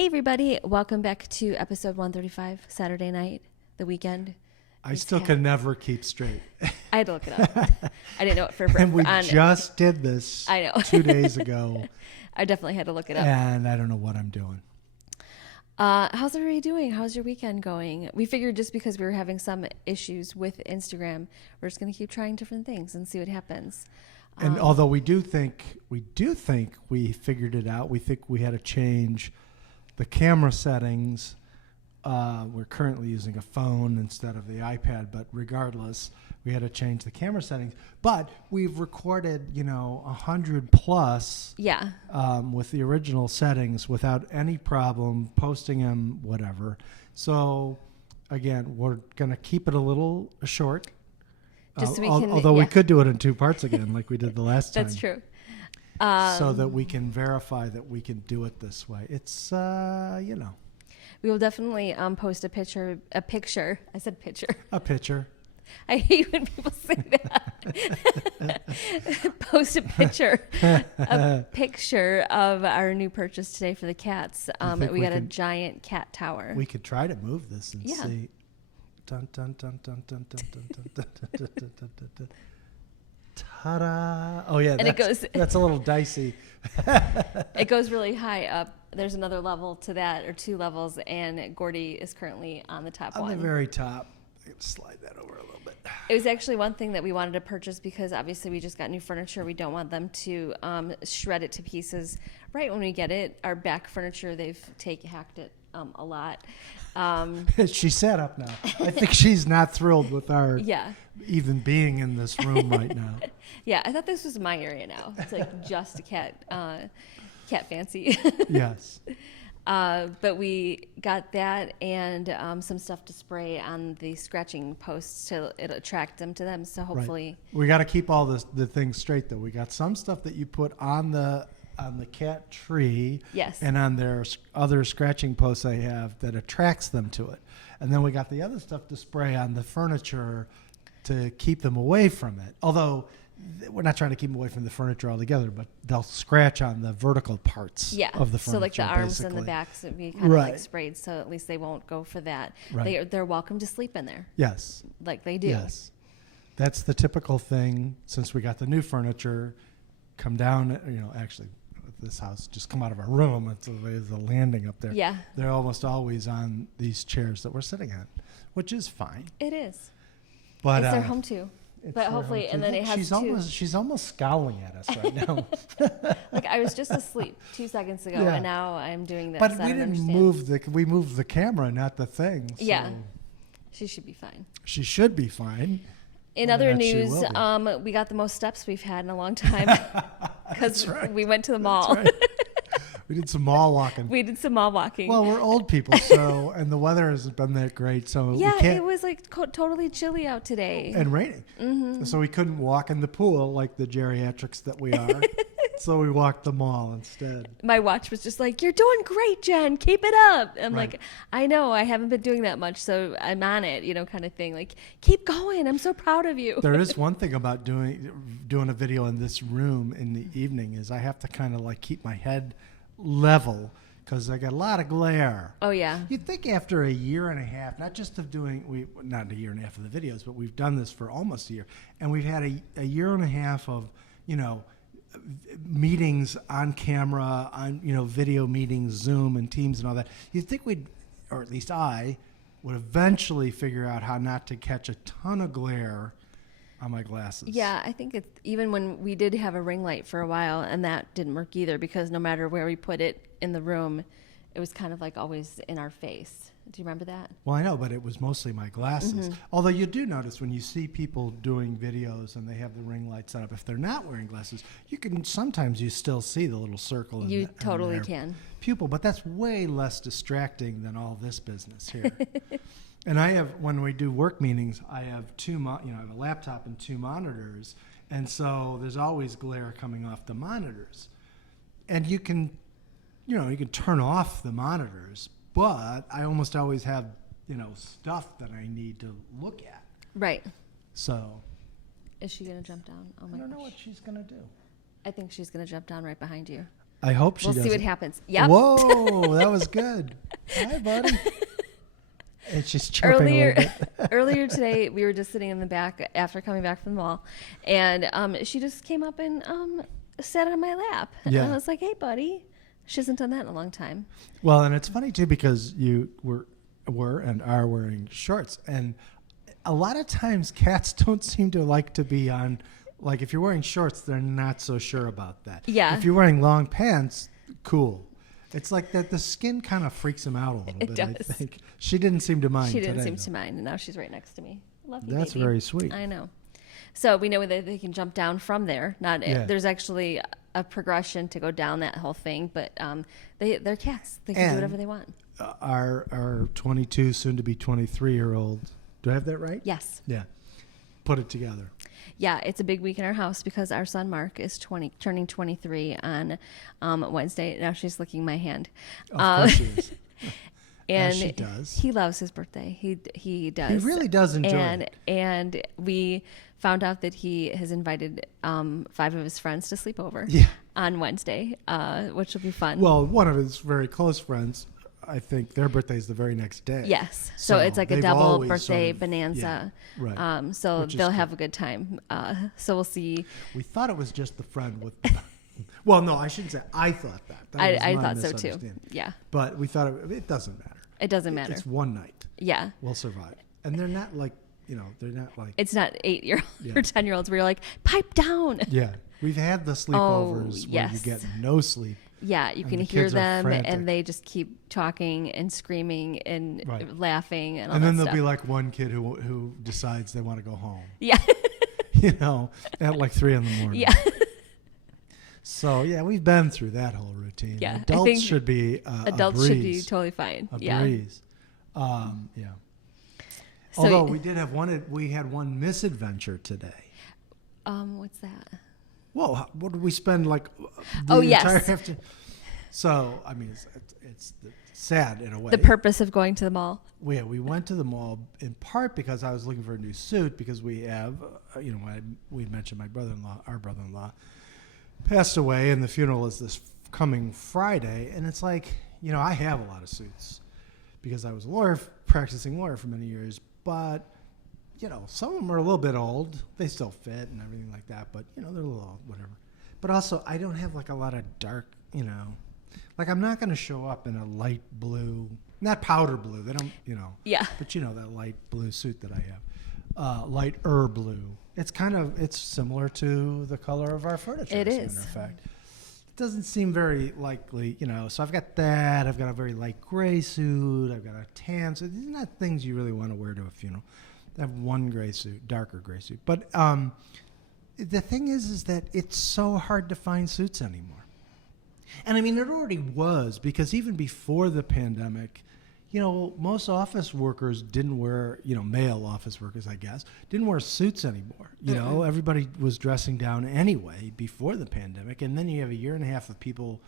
Hey, everybody. Welcome back to episode 135, Saturday night, the weekend. I still can never keep straight. I had to look it up. I didn't know it for And we just did this I know. 2 days ago. I definitely had to look it up. And I don't know what I'm doing. How's everybody doing? How's your weekend going? We figured just because we were having some issues with Instagram, we're just going to keep trying different things and see what happens. And although we do think we figured it out, we think we had to change the camera settings. We're currently using a phone instead of the iPad, but regardless, we had to change the camera settings. But we've recorded, 100 plus with the original settings without any problem, posting them, whatever. So, again, we're going to keep it a little short. Just so we although we could do it in 2 parts again, like we did the last time. That's true. So that we can verify that we can do it this way. It's, We will definitely post a picture. I said picture. A picture. I hate when people say that. Post a picture of our new purchase today for the cats. We got a giant cat tower. We could try to move this and Yeah. see. Dun, dun, dun, dun, dun, dun, dun, dun, dun, dun, dun, dun, dun, dun. Ta-da! Oh yeah, And it goes. That's a little dicey. It goes really high up. There's another level to that, or 2 levels, and Gordy is currently on the top On one. the very top. I gotta slide that over a little bit. It was actually one thing that we wanted to purchase because obviously we just got new furniture. We don't want them to shred it to pieces right when we get it. Our back furniture, they've hacked it a lot. She sat up now. I think she's not thrilled with our Yeah. even being in this room right now. Yeah, I thought this was my area now. It's like just a cat fancy. Yes. But we got that and some stuff to spray on the scratching posts to attract them to them. So hopefully, We got to keep all the things straight though. We got some stuff that you put on the cat tree, Yes. and on their other scratching posts they have that attracts them to it. And then we got the other stuff to spray on the furniture to keep them away from it. Although we're not trying to keep them away from the furniture altogether, but they'll scratch on the vertical parts of the furniture. So like the arms basically. and the backs would be kind of like sprayed, so at least they won't go for that. Right. They're welcome to sleep in there. Yes. Like they do. Yes. That's the typical thing since we got the new furniture. Come down, actually, this house, just come out of our room. There's a landing up there. Yeah. They're almost always on these chairs that we're sitting on, which is fine. It is. But It's their home too. But hopefully, and then it has she's almost scowling at us right now. Like I was just asleep 2 seconds ago, Yeah. and now I'm doing this. But I we don't didn't understand. we moved the camera, not the thing. So Yeah. She should be fine. she should be fine. In Whether other or not she news, will be. we got the most steps we've had in a long time because right. we went to the mall. Right. We did some mall walking. We did some mall walking. Well, we're old people, so and the weather hasn't been that great, so yeah, we can't. it was like totally chilly out today. And raining. Mm-hmm. So we couldn't walk in the pool like the geriatrics that we are. So we walked the mall instead. My watch was just like, "You're doing great, Jen. Keep it up." I'm Right. like, "I know. I haven't been doing that much, so I'm on it." Kind of thing. Like, keep going. I'm so proud of you. There is one thing about doing a video in this room in the evening is I have to kind of like keep my head level because I got a lot of glare. Oh yeah. You'd think after a year and a half, not just of not a year and a half of the videos, but we've done this for almost a year, and we've had a year and a half of meetings on camera, on video meetings, Zoom and Teams and all that. You'd think or at least I, would eventually figure out how not to catch a ton of glare on my glasses. Yeah, I think it's even when we did have a ring light for a while, and that didn't work either because no matter where we put it in the room, it was kind of like always in our face. Do you remember that? Well, I know, but it was mostly my glasses. Mm-hmm. Although you do notice when you see people doing videos and they have the ring light set up, if they're not wearing glasses, sometimes you still see the little circle You in totally their can. pupil, but that's way less distracting than all this business here. And when we do work meetings, I have I have a laptop and 2 monitors, and so there's always glare coming off the monitors. And you can turn off the monitors, but I almost always have, stuff that I need to look at. Right. So. Is she going to jump down? Oh my I don't know gosh. what she's going to do. I think she's going to jump down right behind you. I hope she We'll does. see what happens. Yep. Whoa, that was good. Hi, buddy. And she's chirping a little bit. Earlier today, we were just sitting in the back after coming back from the mall, and she just came up and sat on my lap. Yeah. And I was like, "Hey, buddy." She hasn't done that in a long time. Well, and it's funny too because you were and are wearing shorts, and a lot of times cats don't seem to like to be on. Like if you're wearing shorts, they're not so sure about that. Yeah. If you're wearing long pants, cool. It's like that the skin kind of freaks them out a little bit. does. I think she didn't seem to mind. She didn't today, seem though. to mind, and now she's right next to me. Love you, That's baby. very sweet. I know. So we know that they can jump down from there. Yeah. There's actually a progression to go down that whole thing, but they're cats. They can do And whatever they want. Our 22, soon to be 23-year-old. Do I have that right? Yes. Yeah. Put it together. Yeah, it's a big week in our house because our son Mark is turning 23 on Wednesday. Now she's licking my hand. Of course she is. And As she does. He loves his birthday. He does. He really does enjoy it. And we found out that he has invited 5 of his friends to sleep over Yeah. on Wednesday, which will be fun. Well, one of his very close friends, I think their birthday is the very next day. Yes. So it's like a they've double always birthday sort of- bonanza. yeah, right. So Which is they'll cool. have a good time. So we'll see. We thought it was just the friend with. Well, no, I shouldn't say. I thought that. That was I my thought so too. misunderstanding. Yeah. But we thought it doesn't matter. It doesn't matter. It's one night. Yeah. We'll survive. And they're not like, they're not like. It's not 8-year-olds Yeah. or 10-year-olds where you're like, pipe down. Yeah. We've had the sleepovers where you yes. get no sleep. Yeah, you And can the hear kids are them frantic. and they just keep talking and screaming and Right. laughing and all And then that there'll be stuff. like one kid who decides they want to go home, Yeah. at like 3 a.m. Yeah. So yeah, we've been through that whole routine. Yeah, I Adults think should be Adults a should be breeze. totally fine. A Yeah. breeze. Yeah. So, Although we did have we had one misadventure today. what's that? Whoa, what did we spend like the Oh, yes. entire afternoon? So, I mean, it's sad in a way. The purpose of going to the mall. We went to the mall in part because I was looking for a new suit because we have, we mentioned our brother-in-law passed away, and the funeral is this coming Friday, and it's like, I have a lot of suits because I was a practicing lawyer for many years, but some of them are a little bit old. They still fit and everything like that, but they're a little old, whatever. But also, I don't have like a lot of dark, like I'm not going to show up in a light blue, not powder blue. They don't, Yeah. but that light blue suit that I have, lighter blue. It's similar to the color of our furniture. It as a is. matter of fact. It doesn't seem very likely, so I've got that. I've got a very light gray suit. I've got a tan suit. These are not things you really want to wear to a funeral. I have one gray suit, darker gray suit. But the thing is that it's so hard to find suits anymore. And I mean, it already was, because even before the pandemic, most office workers didn't wear, male office workers, I guess, didn't wear suits anymore. Everybody was dressing down anyway before the pandemic. And then you have a year and a half of people,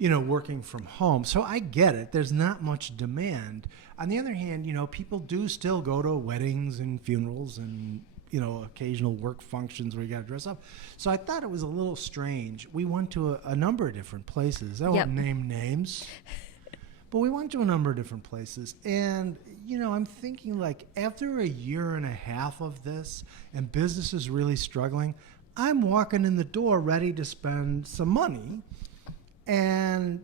working from home. So I get it. There's not much demand. On the other hand, people do still go to weddings and funerals and, occasional work functions where you got to dress up. So I thought it was a little strange. We went to a number of different places. I won't name names. But we went to a number of different places, and, I'm thinking, like, after a year and a half of this and business is really struggling, I'm walking in the door ready to spend some money, and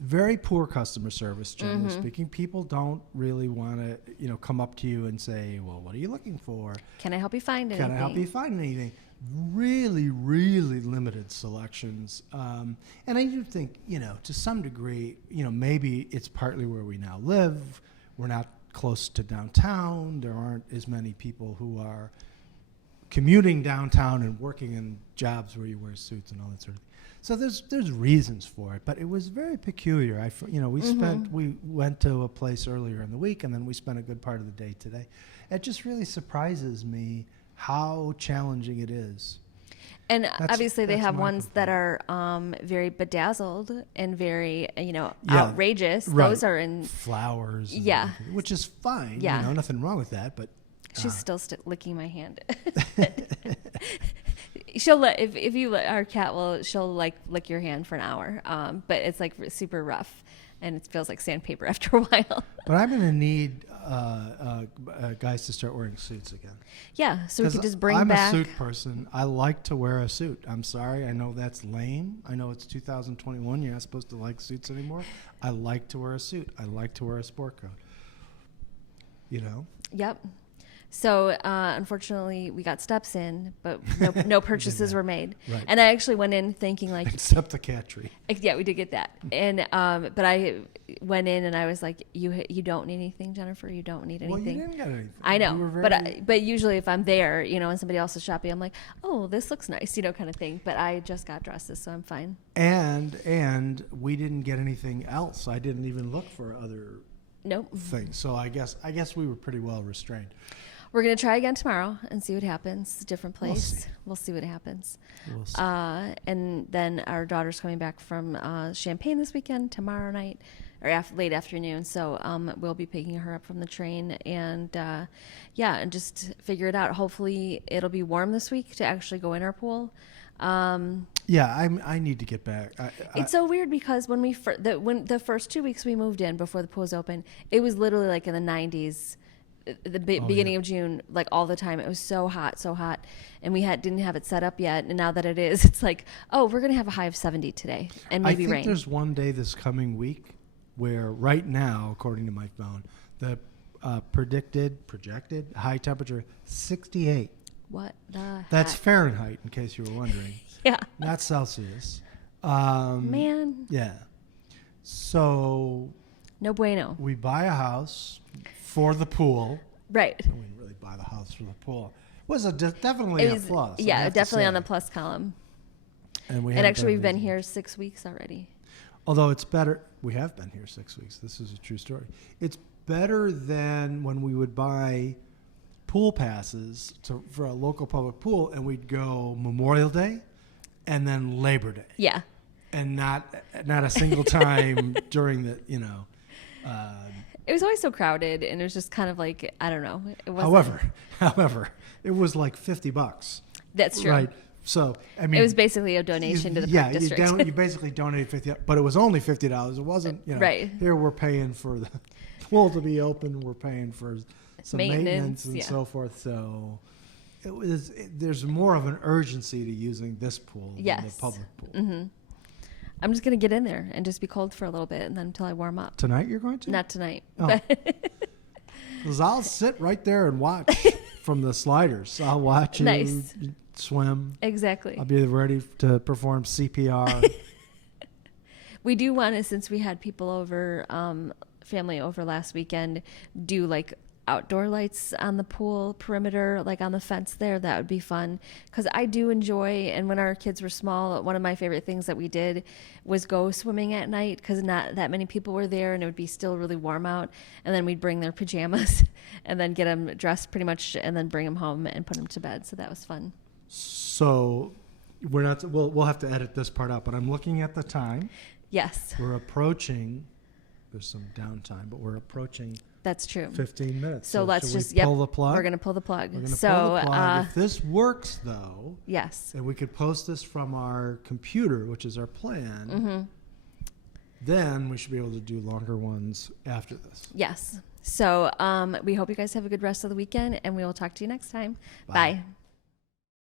very poor customer service, generally speaking. People don't really want to, come up to you and say, well, what are you looking for? Can I help you find anything? Can I help you find anything? Really, really limited selections. And I do think, to some degree, maybe it's partly where we now live. We're not close to downtown. There aren't as many people who are commuting downtown and working in jobs where you wear suits and all that sort of thing. So there's reasons for it, but it was very peculiar. We went to a place earlier in the week, and then we spent a good part of the day today. It just really surprises me how challenging it is. And obviously they that's have my ones that complaint. are very bedazzled and very, Yeah, outrageous. right. Those are in. Flowers. and Yeah. everything, which is fine. Yeah. Nothing wrong with that, but She's still licking my hand. she'll let if you let our cat will she'll like lick your hand for an hour, but it's like super rough, and it feels like sandpaper after a while. But I'm going to need guys to start wearing suits again. Yeah, so we could just bring I'm back. a suit person. I like to wear a suit. I'm sorry. I know that's lame. I know it's 2021. You're not supposed to like suits anymore. I like to wear a suit. I like to wear a sport coat. You know? Yep. So unfortunately, we got steps in, but no purchases were made. Right. And I actually went in thinking like, Except the cat tree. yeah, we did get that. And but I went in and I was like, you don't need anything, Jennifer. You don't need anything. Well, you didn't get anything. I know, You were but usually if I'm there, and somebody else is shopping, I'm like, oh, this looks nice, kind of thing. But I just got dresses, so I'm fine. And we didn't get anything else. I didn't even look for other Nope. things. So I guess we were pretty well restrained. We're gonna try again tomorrow and see what happens. It's a different We'll place. see. We'll see what happens. We'll see. And then our daughter's coming back from Champaign this weekend, tomorrow night, or late afternoon. So we'll be picking her up from the train and and just figure it out. Hopefully it'll be warm this week to actually go in our pool. I need to get back. It's so weird because when when the first 2 weeks we moved in before the pool was open, it was literally like in the 90s. Beginning of June, like all the time. It was so hot, and we didn't have it set up yet. And now that it is, it's like, oh, we're gonna have a high of 70 today, and maybe I think rain. there's one day this coming week where right now, according to my phone, the projected high temperature 68. What the? That's heck? Fahrenheit, in case you were wondering, Yeah, not Celsius. man, Yeah. So no bueno. we buy a house for the pool. Right. We didn't really buy the house for the pool. It was definitely It a was, plus. I yeah, have to definitely on say. the plus column. And And actually, we've been here 6 weeks already. Although it's better, we have been here 6 weeks. This is a true story. It's better than when we would buy pool passes for a local public pool, and we'd go Memorial Day and then Labor Day, Yeah. and not a single time during the It was always so crowded, and it was just kind of like, I don't know. It wasn't, However, it was like $50. that's true. Right. So I mean, It was basically a donation to the park district. you basically donated $50, but it was only $50. It wasn't, Right. Here we're paying for the pool to be open. We're paying for some maintenance and yeah. so forth. So there's more of an urgency to using this pool than the Yes. public pool. Mm-hmm. I'm just gonna get in there and just be cold for a little bit, and then until I warm up. Tonight you're going to? Not tonight. Oh. But 'Cause I'll sit right there and watch from the sliders. I'll watch you Nice. swim. exactly. I'll be ready to perform CPR. We do want to, since we had people over, family over last weekend, do like outdoor lights on the pool perimeter, like on the fence there. That would be fun, because I do enjoy, and when our kids were small, one of my favorite things that we did was go swimming at night, because not that many people were there and it would be still really warm out, and then we'd bring their pajamas and then get them dressed pretty much, and then bring them home and put them to bed. So that was fun. So we're not. We'll have to edit this part out. But I'm looking at the time. Yes, We're approaching. There's some downtime, but we're approaching that's true. 15 minutes. So let's should we just pull the plug. We're gonna pull the plug. We're gonna So pull the plug. If this works, though, yes. and we could post this from our computer, which is our plan. Mm-hmm. Then we should be able to do longer ones after this. Yes. So we hope you guys have a good rest of the weekend, and we will talk to you next time. Bye. Bye.